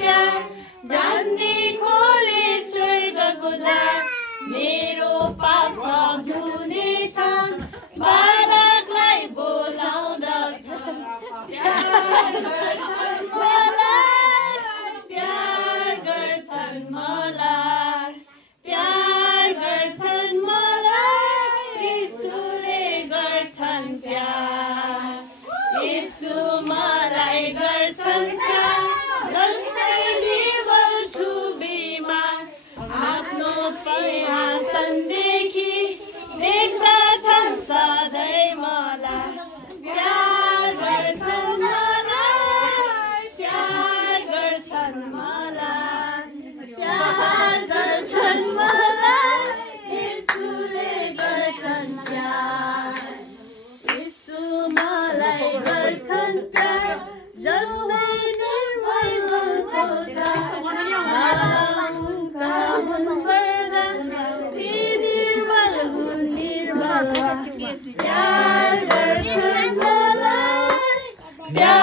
प्यार जान्ने खोले स्वर्गको द्वार मेरो पाप सब धुनेछ बालकलाई बोलाउँदछ प्यार गर्छन् मलाई प्यार गर्छन् मलाई प्यार गर्छन् मलाई यीशुले गर्छन् प्यार यीशु मलाई गर्छन् प्यार जस्तै निर्बल छु बिमार आफ्नो सिंहासनदेखि देख्दछन् सधैँ मलाई प्यार गर्छन् मलाई प्यार गर्छन् मलाई प्यार गर्छन् मलाई यीशुले गर्छन् प्यार यीशु मलाई गर्छन् प्यार जसले निर्भयको उनका हुन पर्दा ती निर्बल हुन् निर्बल प्यार गर्छन् मलाई प्यार